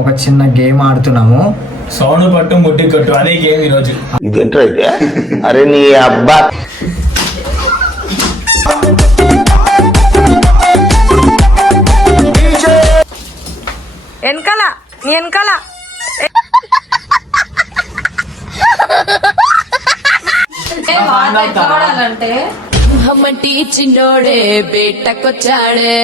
ఒక చిన్న game ఆడుతున్నాము. Sound పట్టు ముట్టి కొట్టు అదే గేమ్ ఈరోజు. ఇదేంటో అయితే అరే నీ అబ్బా వెనకాల నీ వెనకాల అంటే మమ్మటి చిన్నోడే బేటకొచ్చాడే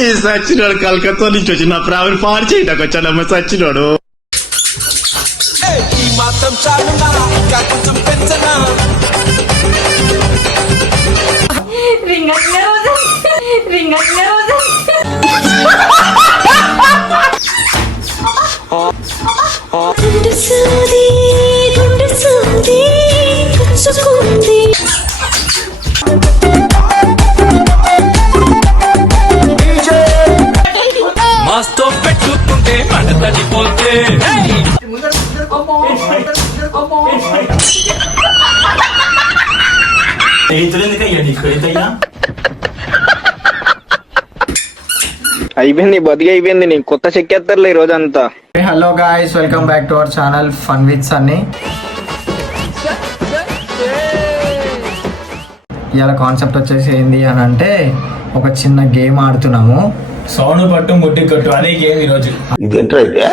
ఈ సచ్చినోడు కలకత్తా నుంచి వచ్చి నా ప్రావిని పాడు చేయడానికి వచ్చాడమ్మ సచ్చినోడు. మస్తు పెట్టుకుంటే మన తడిపోతే ఎందుకయ్యా నీకు ఎంతయ్యా అయిపోయింది బతికి అయిపోయింది. నీకు కొత్త చెక్కేస్తారులే ఈ రోజంతా. Hello guys, welcome back to our channel fun with Sunny. ఇవాళ కాన్సెప్ట్ వచ్చేసి ఏంది అని అంటే ఒక చిన్న గేమ్ ఆడుతున్నాము. సౌండ్ పట్టు ముట్టి కొట్టు అదే గేమ్ ఈరోజు. ఇదేంటో అయితే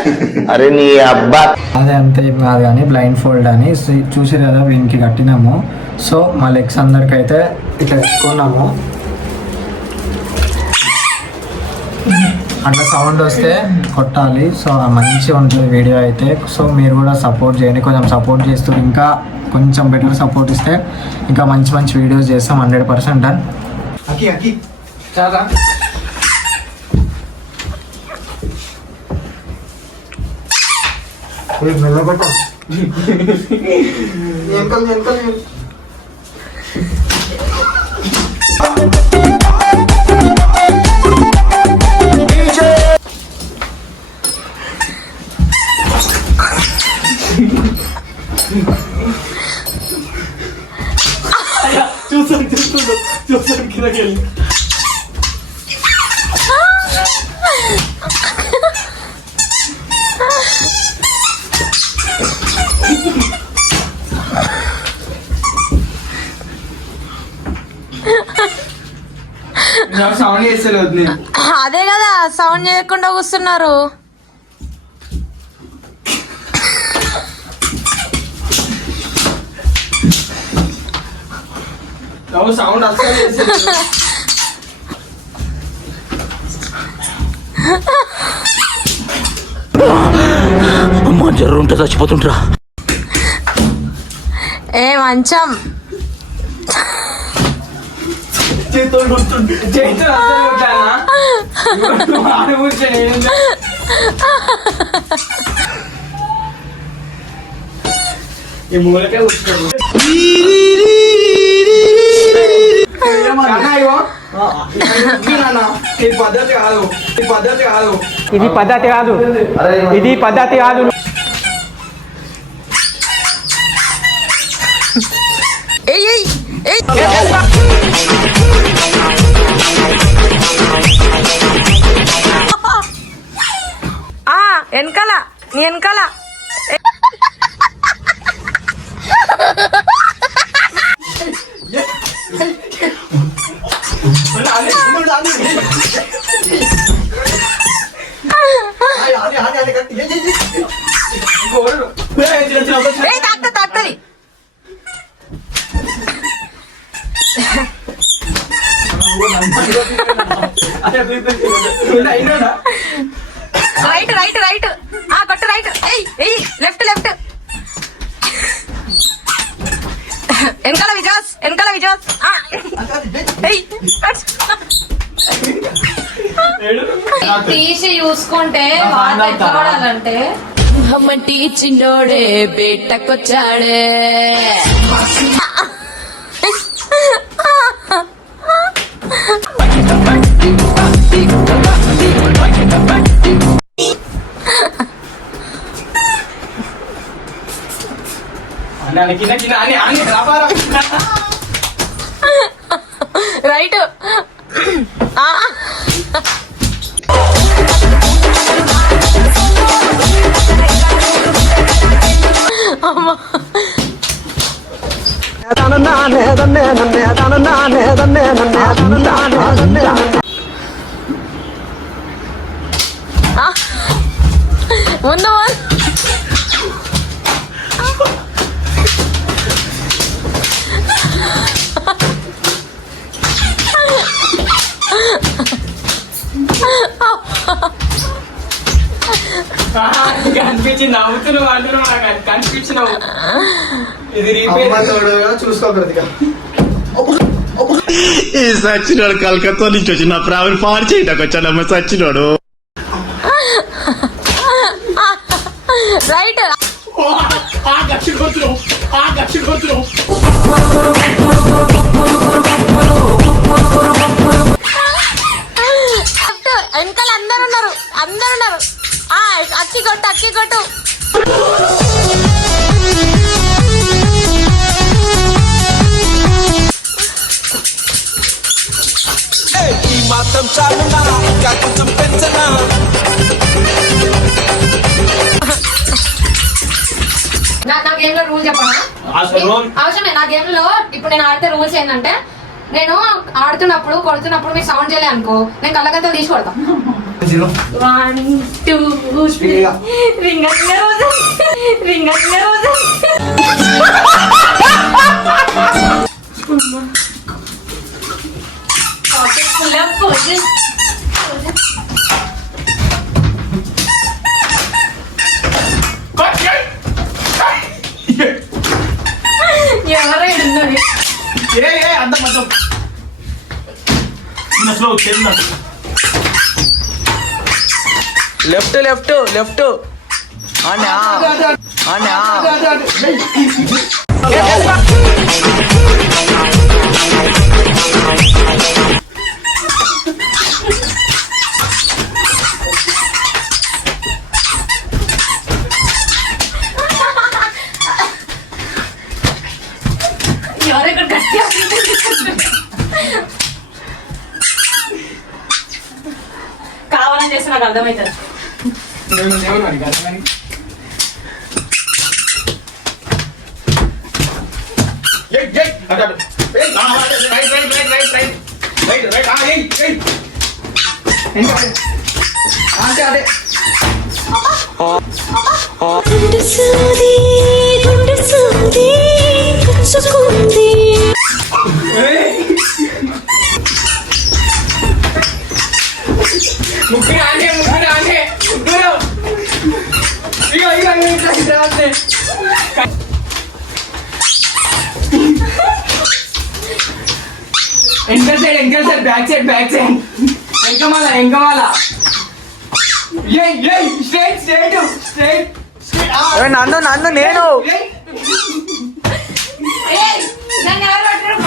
అరే నీ అబ్బా అదే అంతే ఏం కాదు కానీ బ్లైండ్ ఫోల్డ్ అని చూసి కదా వీనికి కట్టినాము. సో మా లెగ్స్ అందరికైతే ఇట్లా పెట్టుకున్నాము. అట్లా సౌండ్ వస్తే కొట్టాలి. సో మంచిగా ఉంటుంది వీడియో అయితే. సో మీరు కూడా సపోర్ట్ చేయండి, కొంచెం సపోర్ట్ చేస్తూ ఇంకా కొంచెం బెటర్ సపోర్ట్ ఇస్తే ఇంకా మంచి మంచి వీడియోస్ చేస్తాం 100%. డన్. చూసాను కిందకి వెళ్ళి సౌండ్ చేస్తలేదు. అదే కదా సౌండ్ చేయకుండా కూర్చున్నారు. సౌండ్ అసలు అమ్మా జర్రు ఉంటే చచ్చిపోతుంటరా. ఏ మంచం ఈ మూలకే కూర్చుంటాడు. ఇది పద్ధతి కాదు, ఇది పద్ధతి కాదు, ఇది పద్ధతి కాదు, ఇది పద్ధతి కాదు. వెనకాల నీ వెనకాల రైట్ రైట్ రైట్ కొట్టు రైట్ లెఫ్ట్ లెఫ్ట్ వెనకాల విజాస్ వెనకాల విజాస్ తీసి చూసుకుంటే అంటే మమ్మటి చిన్నోడే బేటకొచ్చాడే రైట్ అమ్మా ముందు కనిపించి నవ్వుతున్నావు అంటున్నావు, నాకు కనిపించినావు. ఇది రీపేర్ చూసుకోకూడదు. ఈ సచ్చినోడు కలకత్తా నుంచి వచ్చి నా ప్రాణం పాడు చేయడానికి వచ్చానమ్మ సచ్చినోడు. రైట్ వెనకాల అందరు ఉన్నారు. అక్కి కొట్టు నా గేమ్ లో రూల్ చెప్పనా? అవసరమే. నా గేమ్ లో ఇప్పుడు నేను ఆడితే రూల్స్ ఏంటంటే, నేను ఆడుతున్నప్పుడు కొడుతున్నప్పుడు మీరు సౌండ్ చేయలే అనుకో, నేను కళ్ళగంతలు తీసి కొడతా. 1 2 రింగ్ రోజు ఎవరైనా అంత మొత్తం లెఫ్ట్ అన్నా ఎవరైనా గట్టిగా కావాలని చేస్తే నాకు అర్థమవుతుంది. ఎంకల్ సైడ్ బ్యాక్ సైడ్ ఎంకమాల స్ట్రైట్ నన్ను నేను నన్ను ఎవరు పట్టారు?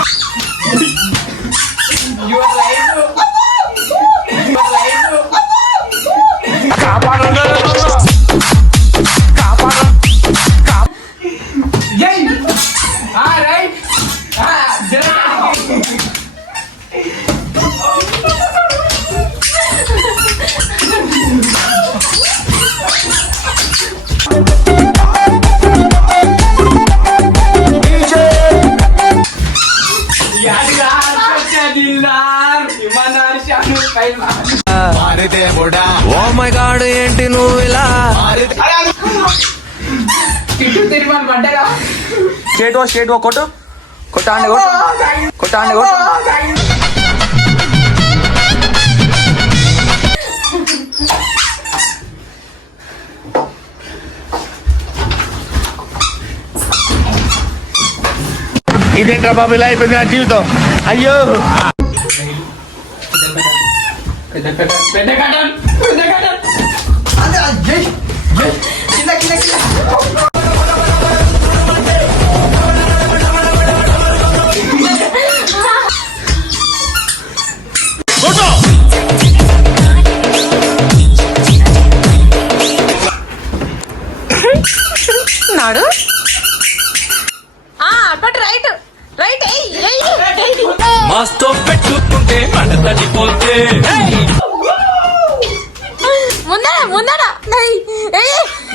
ఓ మై గాడ్ ఏంటి నువ్వు ఇలా స్టేట్ కొట్టాండి ఇదేంట్రా బాబు ఇలా అయిపోయింది నా జీవితం. అయ్యో నాడు బట్ రైట్ మస్తు పెట్టుకుంటే పంట తడిపోతే ముందర ముందర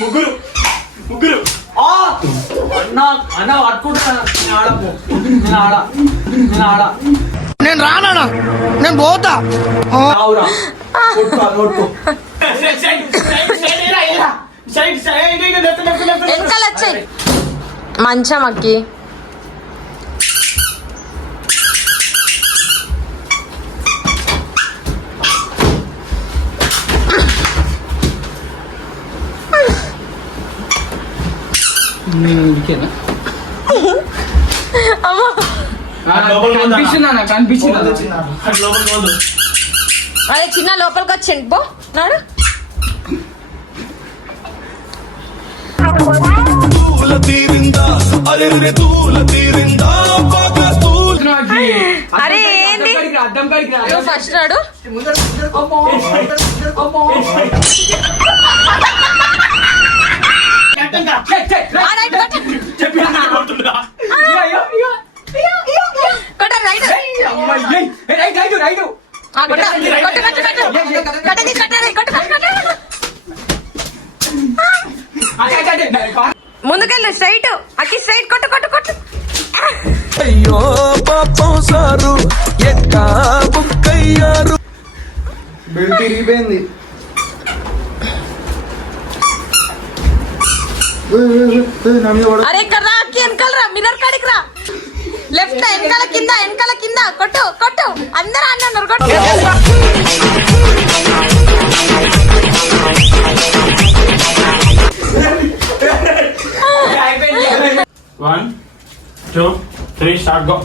ముగ్గురు అన్న పట్టుకుంటున్నా నేను ఆడ నేను రానా నేను పోతా ఆవురా వెనకాల వచ్చాయి మంచం అక్కి కనిపించింది అదే చిన్న లోపలికి వచ్చింది పో నాడు అరే ఏంది అద్దం కాడికి రా నువ్వు ఫస్ట్ రాడు ముందుకెళ్ళు స్ట్రైట్ అక్కి స్ట్రైట్ కొట్టు కొట్టు కొట్టు అయ్యో పాపం సారు ఎక్కా బుక్కయ్యారు బెల్ట్ తిరిగిపోయింది. అరే ఇక్కడ రా అక్కి వెనకాల రా మిర్రర్ కాడికి రా లెఫ్ట్ వెనకాల కింద కొట్టు కొట్టు అందరూ అన్నారు కొట్టు 1 2 3 స్టార్ట్ గో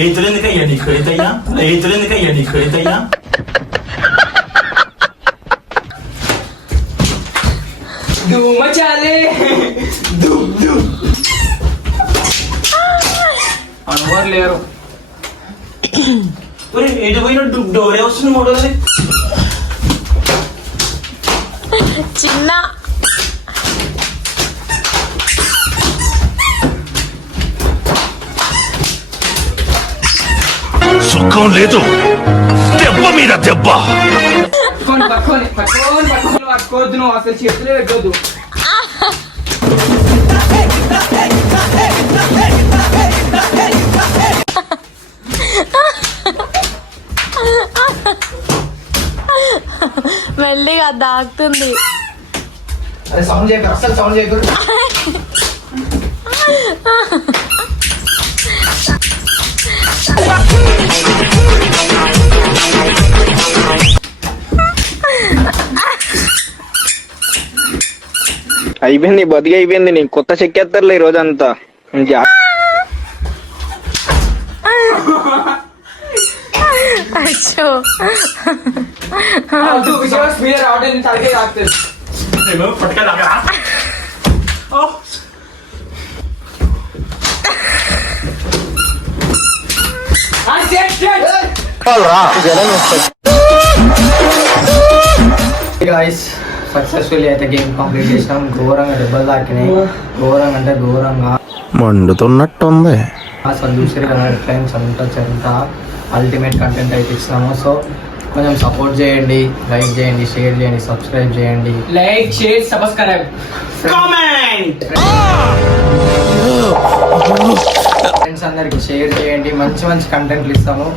ఎందుకయ్యా నీకు ఎత్తయ్యా ధూమ చాలే అనువారు లేరు ఎటు పోయిన డోరే వస్తుంది మోడల్ చిన్న సుఖం లేదు దెబ్బ మీద దెబ్బ పట్టుకోవద్దు నువ్వు అసలు చేతులే పెట్టొద్దు మెల్లిగా దాగుతుంది అరే సౌండ్ చేయకు, అస్సలు సౌండ్ చేయకూడదు. అయిపోయింది బతికి అయిపోయింది. నీకు కొత్త చెక్కేస్తారులే ఈ రోజంతా. అచ్చో స్పీడ్ రావడం తలకే తాకుతుంది సక్సెస్ఫుల్లీ అయితే గేమ్ కంప్లీట్ చేసినాం. ఘోరంగా దెబ్బలు తాకినాయి, ఘోరంగా అంటే ఘోరంగా మండుతున్నట్టుంది. అసలు చూసారు కదా ఫ్రెండ్స్ అంతా అల్టిమేట్ కంటెంట్ అయితే ఇచ్చినాము. సో కొంచెం సపోర్ట్ చేయండి, లైక్ చేయండి, షేర్ చేయండి, సబ్స్క్రైబ్ చేయండి. Like share subscribe comment friends అందరికి షేర్ చేయండి. మంచి కంటెంట్లు ఇస్తాము.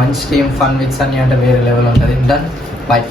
మంచి టీమ్ ఫన్ విత్స్ అని అంటే వేరే లెవెల్ ఉంటుంది. Done, bye.